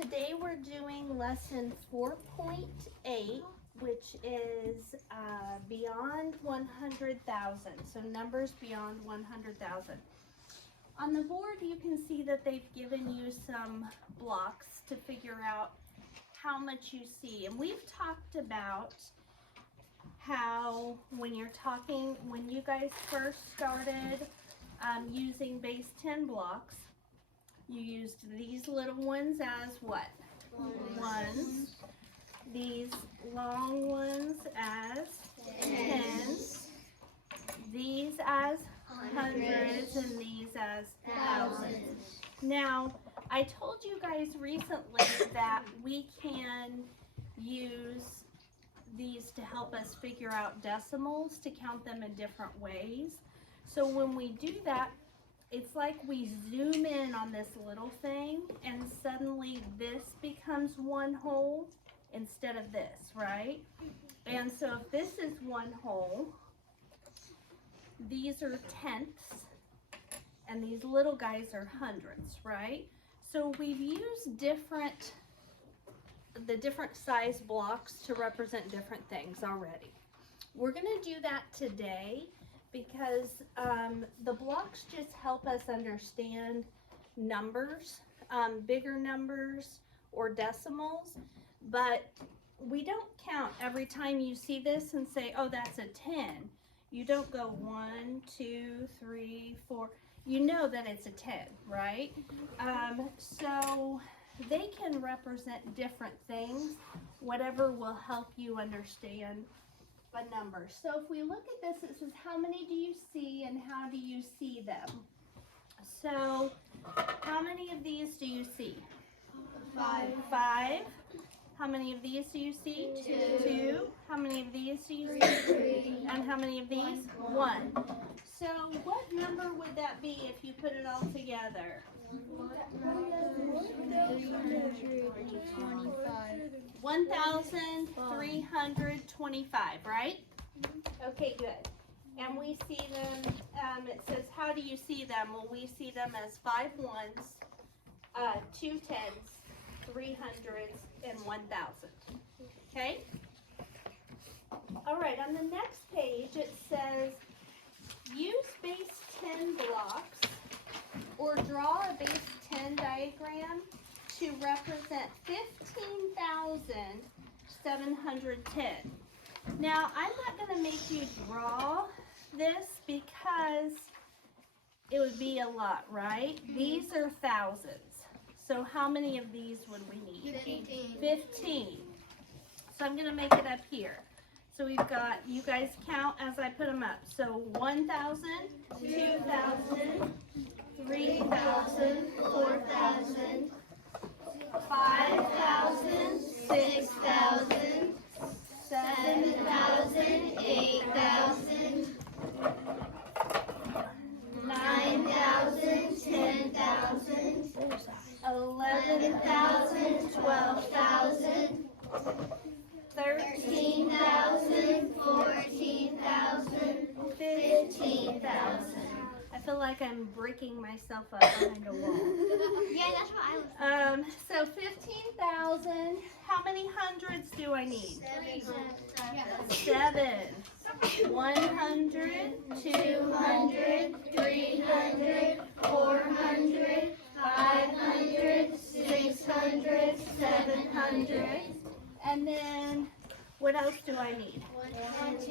Today we're doing lesson 4.8, which is beyond 100,000. So numbers beyond 100,000. On the board you can see that they've given you some blocks to figure out how much you see. And we've talked about how when you guys first started using base 10 blocks, you used these little ones as what? Ones. These long ones as tens. These as hundreds, and these as thousands. Now, I told you guys recently that we can use these to help us figure out decimals, to count them in different ways. So when we do that, it's like we zoom in on this little thing and suddenly this becomes one whole instead of this, right? And so if this is one whole, these are tenths and these little guys are hundredths, right? So we've used the different size blocks to represent different things already. We're going to do that today because the blocks just help us understand numbers, bigger numbers or decimals, but we don't count every time you see this and say, oh, that's a 10. You don't go 1, 2, 3, 4. You know that it's a 10, right? So they can represent different things, whatever will help you understand a number. So if we look at this, it says how many do you see and how do you see them? So how many of these do you see? 5. 5. How many of these do you see? 2. How many of these do you see? 3. And how many of these? 1. So what number would that be if you put it all together? 1,325, right? Okay, good. And we see them, it says, how do you see them? Well, we see them as 5 ones, 2 tens, 3 hundreds, and 1,000. Okay? All right, on the next page it says, use base 10 blocks or draw a base 10 diagram to represent 15,710. Now, I'm not going to make you draw this because it would be a lot, right? These are thousands. So how many of these would we need? 15. So I'm going to make it up here. So we've got, you guys count as I put them up. So 1,000, 2,000, 3,000, 4,000, 5,000, 6,000, 7,000, 8,000, 9,000, 10,000, 11,000, 12,000, 13,000, 14,000, 15,000. I feel like I'm breaking myself up behind a wall. Yeah, that's what I was. So 15,000. How many hundreds do I need? 7. 100, 200, 300, 400, 500, 600, 700. And then, what else do I need?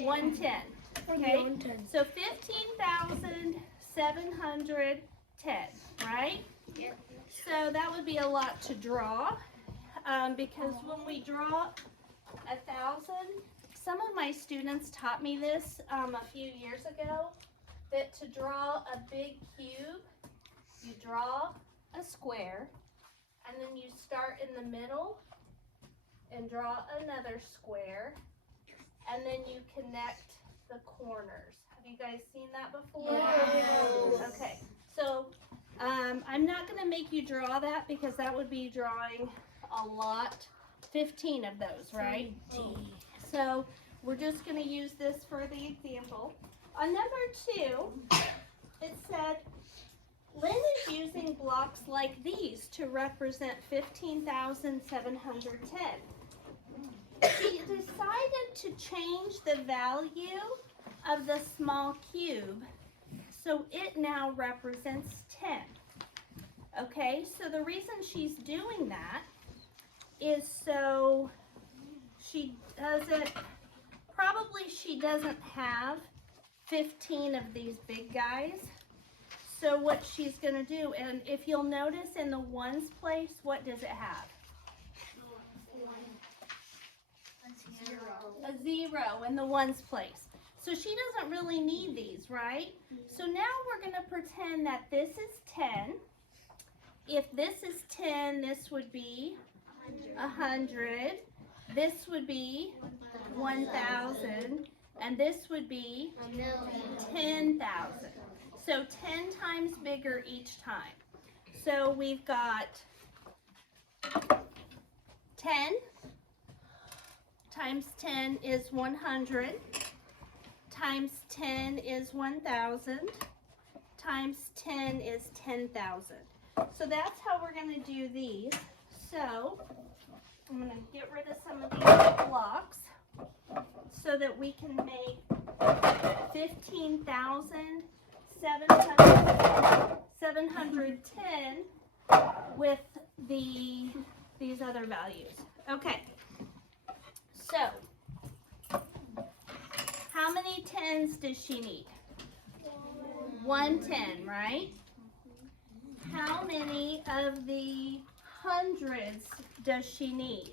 110. Okay, so 15,710, right? Yep. So that would be a lot to draw because when we draw 1,000, some of my students taught me this a few years ago, that to draw a big cube, you draw a square, and then you start in the middle and draw another square, and then you connect the corners. Have you guys seen that before? Yes. Okay, so I'm not going to make you draw that because that would be drawing a lot, 15 of those, right? So we're just going to use this for the example. On number 2, it said Lynn is using blocks like these to represent 15,710. She decided to change the value of the small cube, so it now represents 10. Okay, so the reason she's doing that is so she doesn't have 15 of these big guys. So what she's going to do, and if you'll notice in the ones place, what does it have? A zero in the ones place. So she doesn't really need these, right? So now we're going to pretend that this is 10. If this is 10, this would be 100. This would be 1,000. And this would be 10,000. So 10 times bigger each time. So we've got 10 times 10 is 100, times 10 is 1,000, times 10 is 10,000. So that's how we're going to do these. So I'm going to get rid of some of these blocks so that we can make 15,710 with these other values. Okay. So, how many 10s does she need? 1 10, right? How many of the hundreds does she need?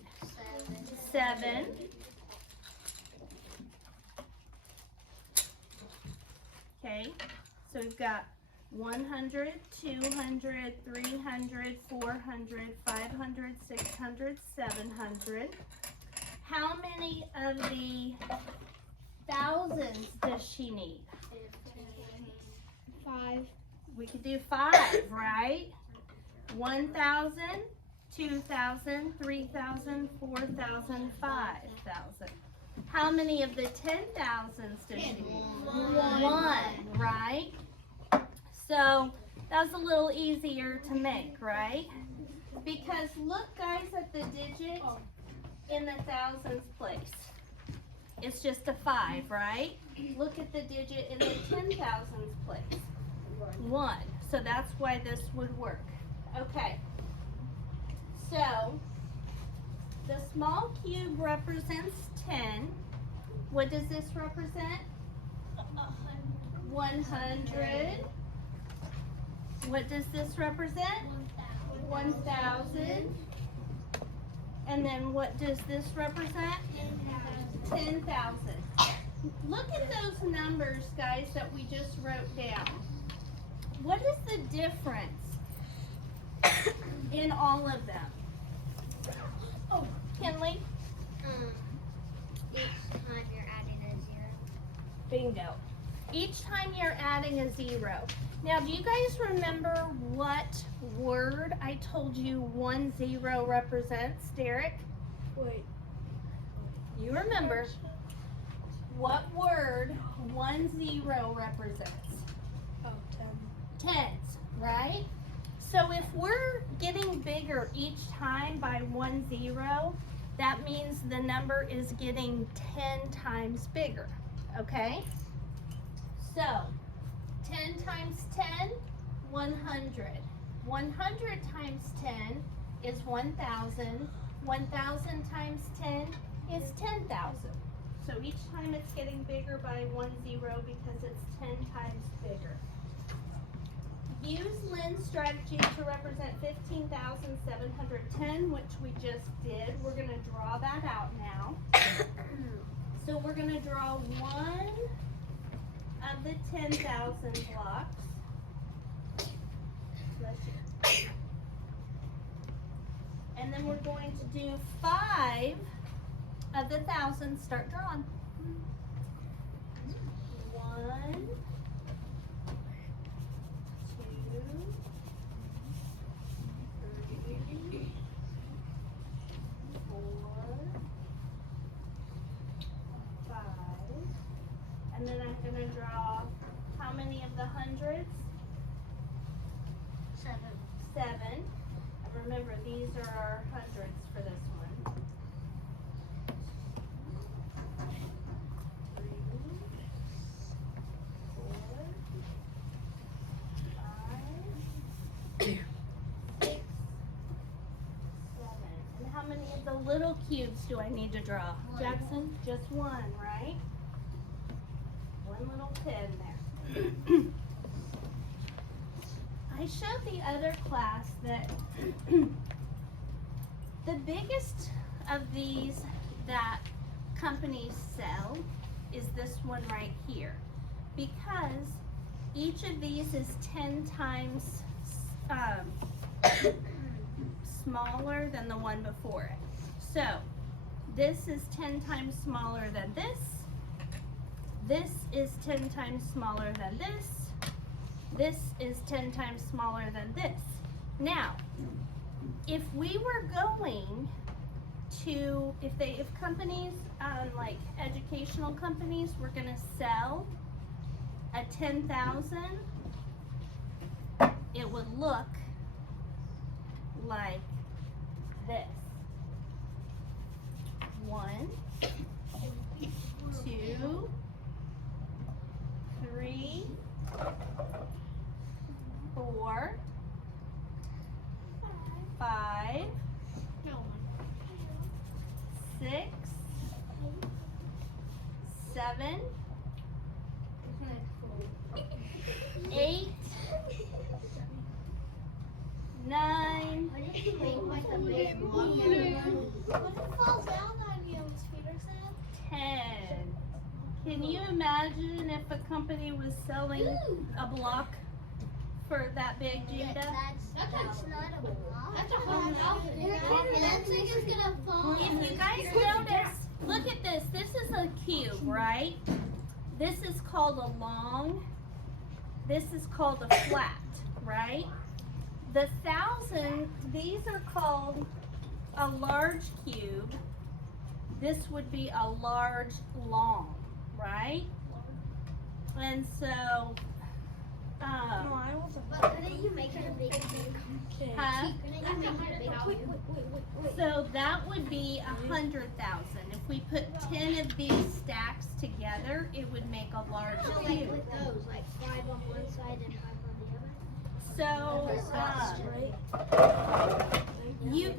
7. Okay, so we've got 100, 200, 300, 400, 500, 600, 700. How many of the thousands does she need? 5. We could do 5, right? 1,000, 2,000, 3,000, 4,000, 5,000. How many of the 10,000s does she need? 1, right? So that's a little easier to make, right? Because look, guys, at the digit in the thousands place. It's just a 5, right? Look at the digit in the 10,000s place. 1. So that's why this would work. Okay. So the small cube represents 10. What does this represent? 100. What does this represent? 1,000. And then what does this represent? 10,000. Look at those numbers, guys, that we just wrote down. What is the difference in all of them? Oh, Kinley? Each time you're adding a 0. Bingo. Each time you're adding a 0. Now, do you guys remember what word I told you 1 0 represents, Derek? Wait. You remember what word 1 0 represents? Oh, 10. Tens, right? So if we're getting bigger each time by 1 0, that means the number is getting 10 times bigger, okay? So 10 times 10, 100. 100 times 10 is 1,000. 1,000 times 10 is 10,000. So each time it's getting bigger by 1 0 because it's 10 times bigger. Use Lynn's strategy to represent 15,710, which we just did. We're going to draw that out now. So we're going to draw one of the 10,000 blocks. And then we're going to do 5 of the thousands. Start drawing. 1, 2, 3, 4, 5. And then I'm going to draw how many of the hundreds? these are our hundreds for this one. 3, 4, 5, 6, 7. And how many of the little cubes do I need to draw? One. Jackson? Just one, right? One little pin there. I showed the other class that the biggest of these that companies sell is this one right here, because each of these is 10 times smaller than the one before it. So this is 10 times smaller than this. This is 10 times smaller than this. This is 10 times smaller than this. Now, if we were going to, if companies, like educational companies were gonna sell a 10,000, it would look like this. 1, 2, 3, 4, 5, 6, 7, 8, 9, What if it falls down on you, Ms. Peterson? 10. Can you imagine if a company was selling a block for that big, Judah? That's not a block. That's a whole house. And that thing is gonna fall. If you guys notice, look at this. This is a cube, right? This is called a long. This is called a flat, right? The 1,000, these are called a large cube. This would be a large long, right? And so, But couldn't you make it a big thing? huh? Couldn't you make it a big cube? So that would be 100,000. If we put 10 of these stacks together, it would make a large So like cube. with those, like 5 on one side and 5 on the other? So, you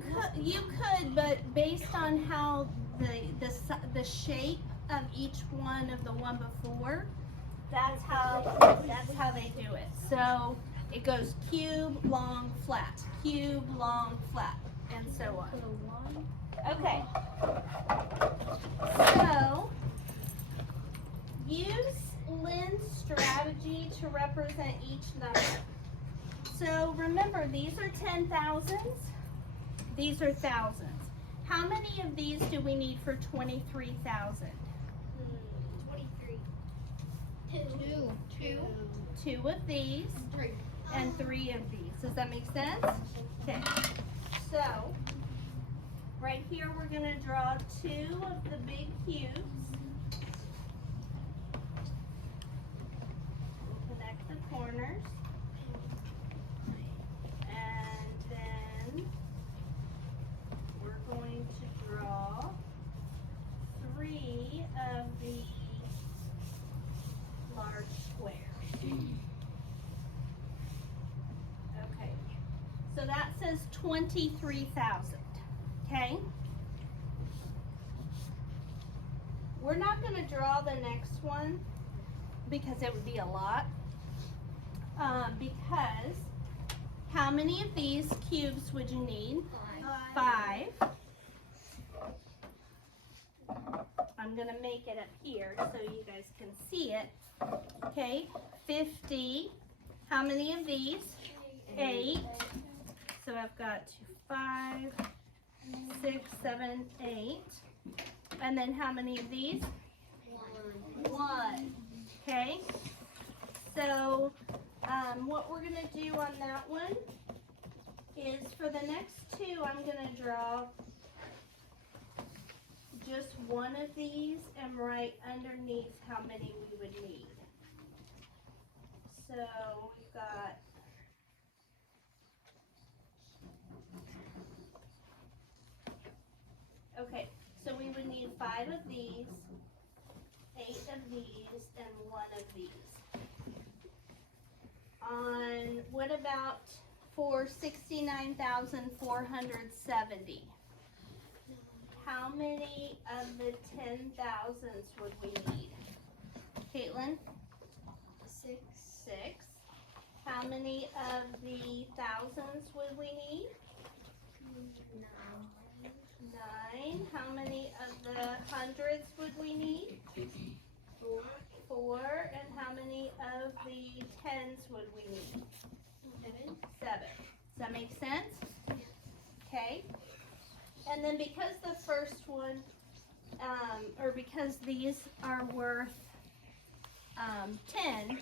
could, but based on how the shape of each one of the one before, that's how they do it. So it goes cube, long, flat, cube, long, flat, and so on. Okay. So use Lynn's strategy to represent each number. So remember, these are 10,000s. These are thousands. How many of these do we need for 23,000? 23. 2. 2 of these 3. and 3 of these. Does that make sense? Okay. So right here we're going to draw 2 of the big cubes. We'll connect the corners. And then we're going to draw 3 of the large squares. Okay, so that says 23,000, okay? We're not gonna draw the next one because it would be a lot. Because how many of these cubes would you need? 5. I'm gonna make it up here so you guys can see it. Okay, 50. How many of these? 8. So I've got 5, 6, 7, 8. And then how many of these? 1. Okay. So what we're gonna do on that one is for the next 2, I'm gonna draw just one of these and write underneath how many we would need. So we've got need 5 of these, 8 of these, and 1 of these. On, what about for 69,470? How many of the 10,000s would we need? Caitlin? 6. 6. How many of the thousands would we need? 9. How many of the hundreds would we need? 4. And how many of the tens would we need? 7. Does that make sense? Okay. And then because the first one, or because these are worth 10,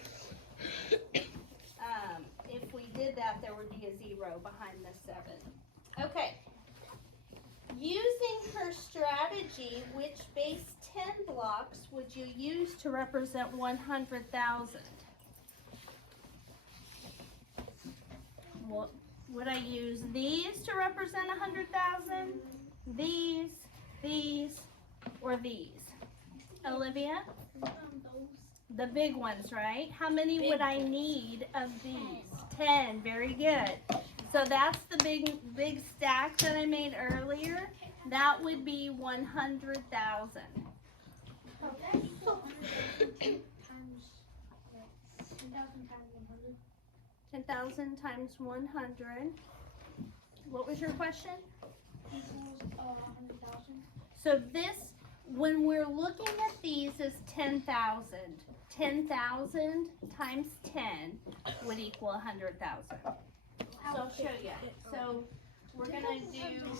if we did that, there would be a 0 behind the 7. Okay. Using her strategy, which base 10 blocks would you use to represent 100,000? Well, would I use these to represent 100,000? These, or these? Olivia? The big ones, right? How many would I need of these? 10. Very good. So that's the big stack that I made earlier. That would be 100,000. 10,000 times 100. What was your question? Equals 100,000. So this, when we're looking at these as 10,000, 10,000 times 10 would equal 100,000. So I'll show you. So we're gonna do,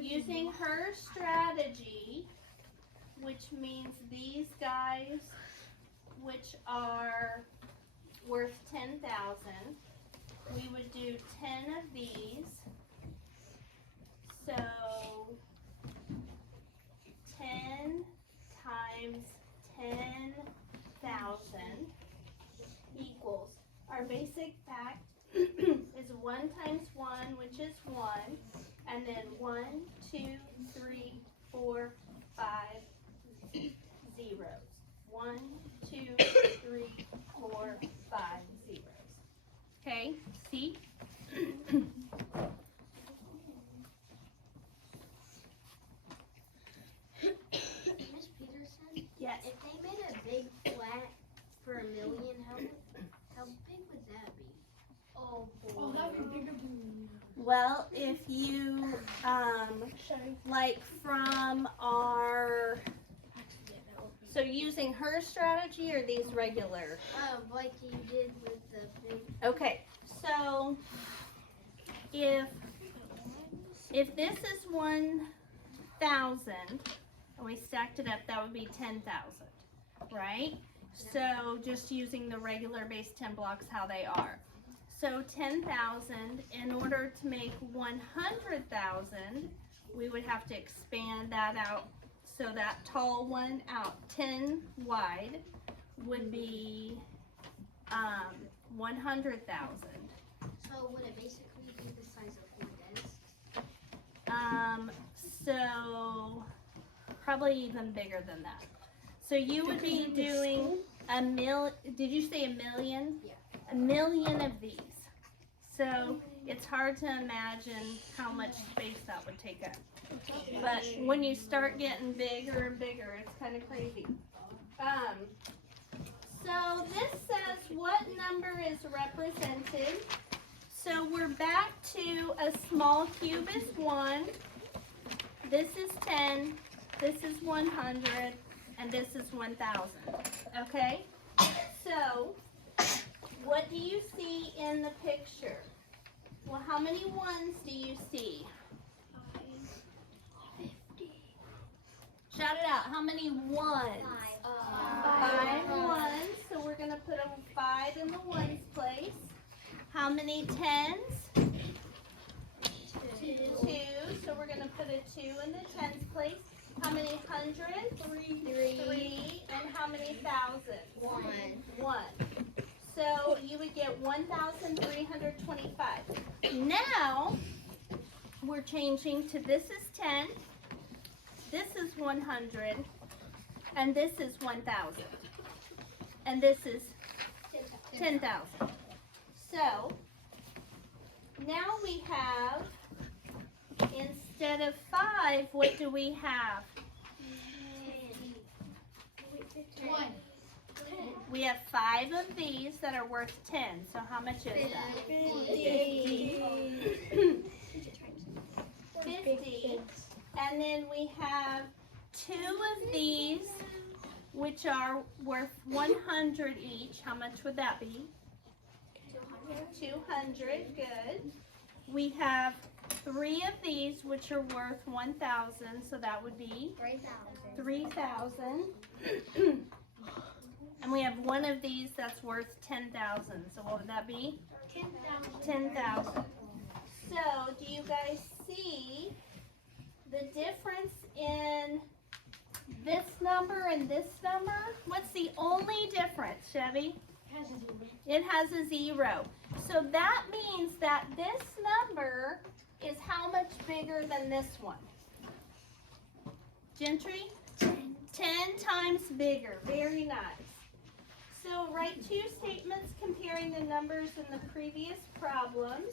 using her strategy, which means these guys, which are worth 10,000, we would do 10 of these. So 10 times 10,000 equals, our basic fact is 1 times 1, which is 1, and then 1, 2, 3, 4, 5 zeros. 1, 2, 3, 4, 5 zeros. Okay, see? Miss Peterson, Yes. if they made a big flat for $1 million, how big would that be? Oh boy. Oh, that'd be bigger than. Well, if you, like from our, so using her strategy or these regular? Like you did with the big. Okay, so if this is 1,000 and we stacked it up, that would be 10,000, right? So just using the regular base 10 blocks how they are. So 10,000, in order to make 100,000, we would have to expand that out. So that tall one out 10 wide would be 100,000. So would it basically be the size of 4 desks? So probably even bigger than that. So you would be doing did you say 1 million? Yeah. 1 million of these. So it's hard to imagine how much space that would take up. But when you start getting bigger and bigger, it's kind of crazy. So this says what number is represented. So we're back to a small cube is 1. This is 10. This is 100. And this is 1,000. Okay? So what do you see in the picture? Well, how many ones do you see? 50. Shout it out. How many ones? 5 ones. So we're going to put a 5 in the ones place. How many tens? 2. So we're going to put a 2 in the tens place. How many hundreds? 3. And how many thousands? 1. So you would get 1,325. Now we're changing to this is 10, this is 100, and this is 1,000, and this is 10,000. So now we have, instead of 5, what do we have? 1. We have 5 of these that are worth 10. So how much is that? 50. 50. And then we have 2 of these, which are worth 100 each. How much would that be? 200. Good. We have 3 of these, which are worth 1,000. So that would be 3,000. And we have 1 of these that's worth 10,000. So what would that be? 10,000. So do you guys see the difference in this number and this number? What's the only difference, Chevy? It has a 0. So that means that this number is how much bigger than this one? Gentry? 10 times bigger. Very nice. So write 2 statements comparing the numbers in the previous problems.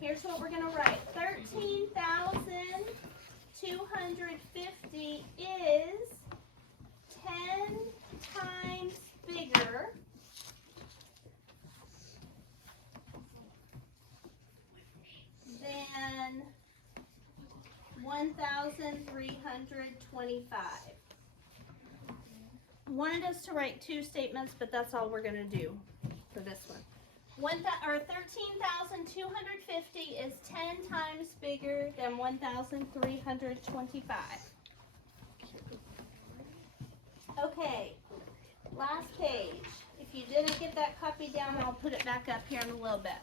Here's what we're going to write. 13,250 is 10 times bigger than 1,325. Wanted us to write 2 statements, but that's all we're going to do for this one. 13,250 is 10 times bigger than 1,325. Okay, last page. If you didn't get that copy down, I'll put it back up here in a little bit.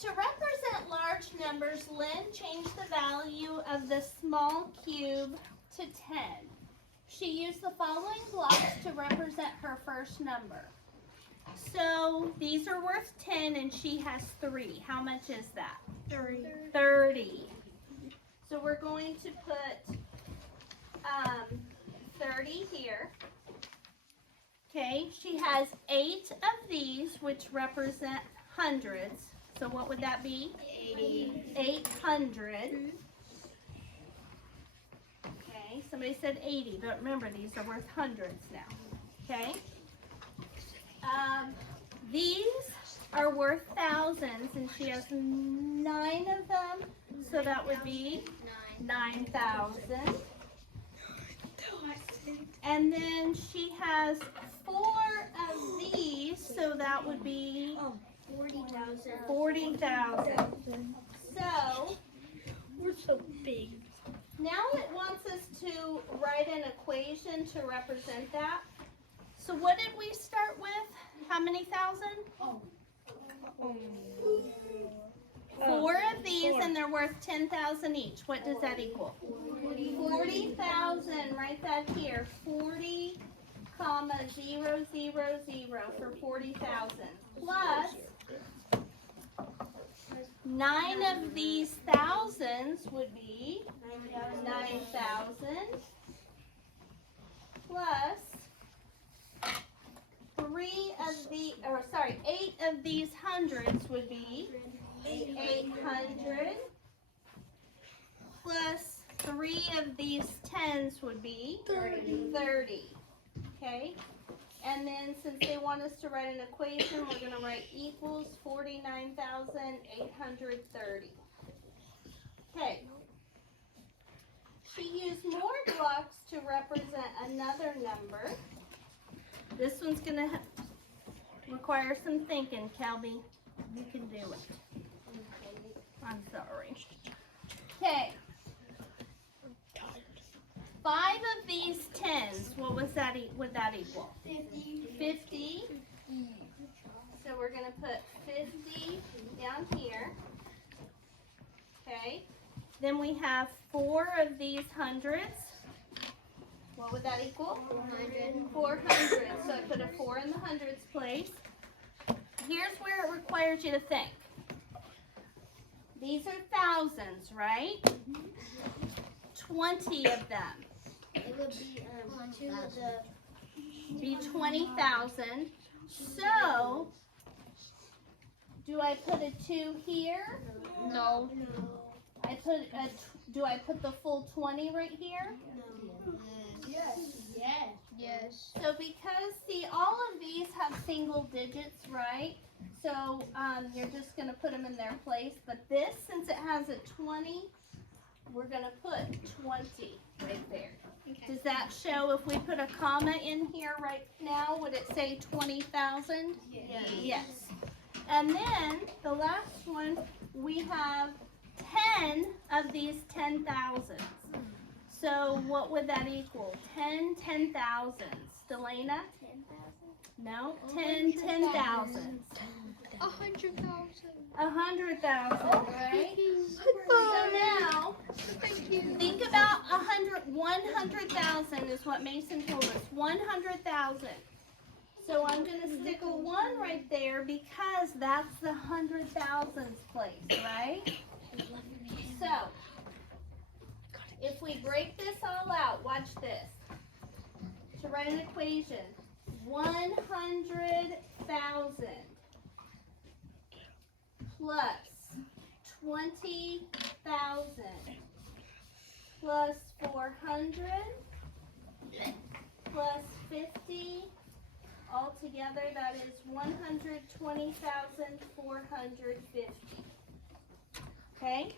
To represent large numbers, Lynn changed the value of the small cube to 10. She used the following blocks to represent her first number. So these are worth 10 and she has 3. How much is that? 30. So we're going to put 30 here. Okay, she has 8 of these, which represent hundreds. So what would that be? 800. Okay, somebody said 80, but remember these are worth hundreds now. Okay. These are worth thousands, and she has 9 of them, so that would be 9,000. And then she has 4 of these, so that would be 40,000. So We're so big. now it wants us to write an equation to represent that. So what did we start with? How many thousand? 4 of these, and they're worth 10,000 each. What does that equal? 40,000. Write that here. 40, comma 000 for 40,000. Plus 9 of these thousands would be 9,000. Plus 8 of these hundreds would be 800. Plus 3 of these tens would be 30. Okay? And then since they want us to write an equation, we're going to write equals 49,830. Okay. She used more blocks to represent another number. This one's going to require some thinking, Kelby. You can do it. I'm sorry. Okay. 5 of these tens, what was that? Would that equal? 50. So we're going to put 50 down here. Okay. Then we have 4 of these hundreds. What would that equal? 400. So I put a 4 in the hundreds place. Here's where it requires you to think. These are thousands, right? 20 of them. It would be 2 of the. Be 20,000. So, do I put a 2 here? No. Do I put the full 20 right here? Yes. Yes. Yes. So because, see, all of these have single digits, right? So you're just going to put them in their place. But this, since it has a 20, we're going to put 20 right there. Does that show, if we put a comma in here right now, would it say 20,000? Yes. Yes. And then the last one, we have 10 of these 10,000s. So what would that equal? 10 10,000s. Delana? 10,000. No? 10 10,000s. 100,000. 100,000, right? So now, think about 100,000 is what Mason told us. 100,000. So I'm going to stick a 1 right there because that's the 100,000s place, right? So, if we break this all out, watch this. To write an equation, 100,000 plus 20,000 plus 400 plus 50. Altogether, that is 120,450. Okay?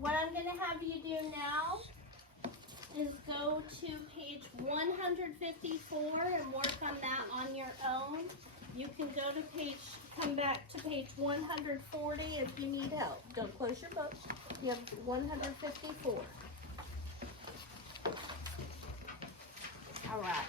What I'm going to have you do now is go to page 154 and work on that on your own. You can go to come back to page 140 if you need help. Don't close your book. You have 154. All right.